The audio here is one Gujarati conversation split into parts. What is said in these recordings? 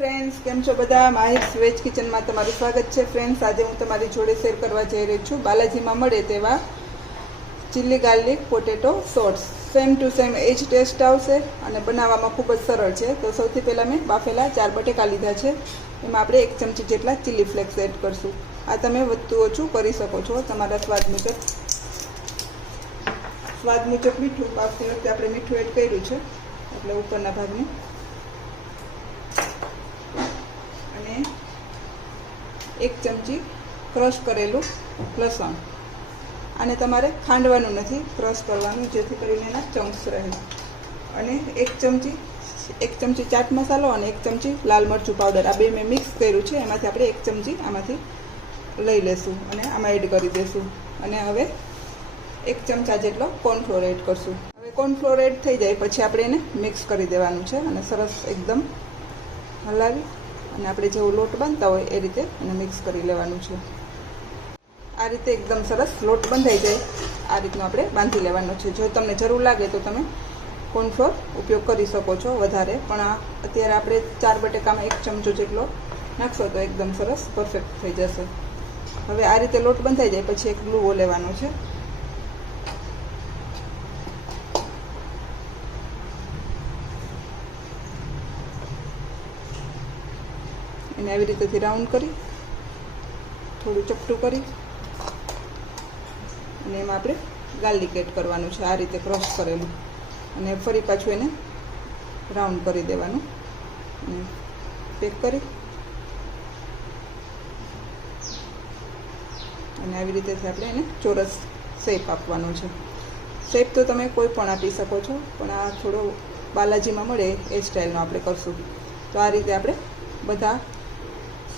ફ્રેન્ડ્સ કેમ છો બધા? માહિર વેજ કિચનમાં તમારું સ્વાગત છે. ફ્રેન્ડ્સ આજે હું તમારી જોડે શેર કરવા જઈ રહી છું બાલાજીમાં મળે તેવા ચીલી ગાર્લિક પોટેટો સોટ્સ સેમ ટુ સેમ એ જ ટેસ્ટ આવશે અને બનાવવામાં ખૂબ જ સરળ છે. તો સૌથી પહેલાં મેં બાફેલા ચાર બટેકા લીધા છે. એમાં આપણે એક ચમચી જેટલા ચીલી ફ્લેક્સ એડ કરશું. આ તમે વધતું ઓછું કરી શકો છો. તમારા સ્વાદ મુજબ. સ્વાદ મુજબ મીઠું બાફતી વખતે આપણે મીઠું એડ કર્યું છે. એટલે ઉપરના ભાગને અને એક ચમચી ક્રશ કરેલું લસણ. આને તમારે ખાંડવાનું નથી, ક્રશ કરવાનું, જેથી કરીને એના ચંક્સ રહે. અને એક ચમચી એક ચમચી ચાટ મસાલો અને એક ચમચી લાલ મરચું પાવડર આ બે મેં મિક્સ કર્યું છે, એમાંથી આપણે એક ચમચી આમાંથી લઈ લેશું અને આમાં એડ કરી દઈશું અને હવે એક ચમચા જેટલો કોર્નફ્લોર એડ કરશું. હવે કોર્નફ્લોર એડ થઈ જાય, પછી આપણે એને મિક્સ કરી દેવાનું છે અને સરસ એકદમ હલાવી અને આપણે જેવો લોટ બાંધતા હોય એ રીતે એને મિક્સ કરી લેવાનું છે. આ રીતે એકદમ સરસ લોટ બંધાઈ જાય. આ રીતનું આપણે બાંધી લેવાનો છે. જો તમને જરૂર લાગે તો તમે કોર્નફ્લોર ઉપયોગ કરી શકો છો વધારે. પણ આ અત્યારે આપણે ચાર બટેકામાં એક ચમચો જેટલો નાખશો તો એકદમ સરસ પરફેક્ટ થઈ જશે. હવે આ રીતે લોટ બંધાઈ જાય, પછી એક ગ્લુઓ લેવાનો છે. એને આવી રીતેથી રાઉન્ડ કરી, થોડું ચપટું કરી, અને એમાં આપણે ગાર્લિક એડ કરવાનું છે, આ રીતે ક્રોસ કરેલું. અને ફરી પાછું એને રાઉન્ડ કરી દેવાનું. અને પેક કરી. અને આવી રીતેથી આપણે એને ચોરસ શેપ આપવાનો છે. શેપ તો તમે કોઈ પણ આપી શકો છો, પણ આ થોડો બાલાજીમાં મળે એ સ્ટાઇલનો આપણે કરશું. તો આ રીતે આપણે બધા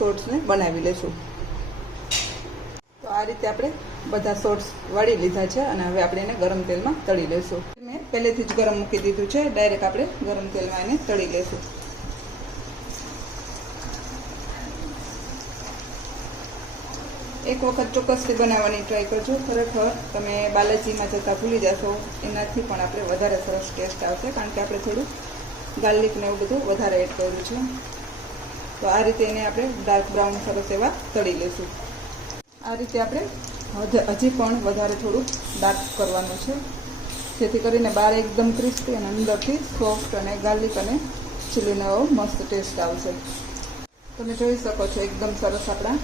શોર્ટ્સને બનાવી લેશું. તો આ રીતે આપણે બધા શોર્ટ્સ વાળી લીધા છે અને હવે આપણે એને ગરમ તેલમાં તળી લેશું. મેં પહેલેથી જ ગરમ મૂકી દીધું છે, ડાયરેક્ટ આપણે ગરમ તેલમાં એને તળી લેશું. એક વખત ચોક્કસથી બનાવવાની ટ્રાય કરજો. ખરેખર તમે બાલાજીમાં જતાં ભૂલી જશો. એનાથી પણ આપણે વધારે સરસ ટેસ્ટ આવશે, કારણ કે આપણે થોડું ગાર્લિક ને એવું બધું વધારે એડ કર્યું છે. તો આ રીતે એને આપણે ડાર્ક બ્રાઉન સરસ એવા તળી લઈશું આ રીતે આપણે હજી પણ વધારે થોડું ડાર્ક કરવાનું છે. જેથી કરીને બહાર એકદમ ક્રિસ્પી અને અંદરથી સોફ્ટ અને ગાર્લિક અને ચીલીનો મસ્ત ટેસ્ટ આવશે. તમે જોઈ શકો છો એકદમ સરસ આપણા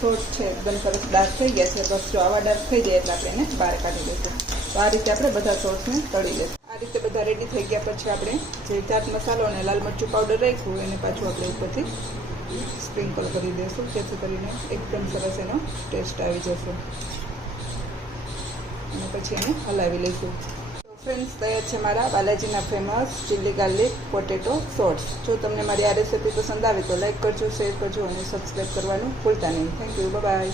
સોસ છે, એકદમ સરસ ડાર્ક થઈ ગયા છે. બસ જો આવા ડાર્ક થઈ જાય એટલે આપણે એને બહાર કાઢી દઈશું તો આ રીતે આપણે બધા સોસને તળી લઈશું રીતે બધા રેડી થઈ ગયા પછી આપણે જે ચાટ મસાલો અને લાલ મરચું પાવડર રાખ્યું એને પાછું આપણે ઉપરથી સ્પ્રિંકલ કરી દઈશું. જેથી કરીને એકદમ સરસ એનો ટેસ્ટ આવી જશે. અને પછી એને હલાવી લઈશું. તો ફ્રેન્ડ્સ તૈયાર છે મારા બાલાજીના ફેમસ ચીલી ગાર્લિક પોટેટો સોટ્સ જો તમને મારી આ રેસીપી પસંદ આવે તો લાઈક કરજો શેર કરજો અને સબસ્ક્રાઈબ કરવાનું ભૂલતા નહીં. Thank you bye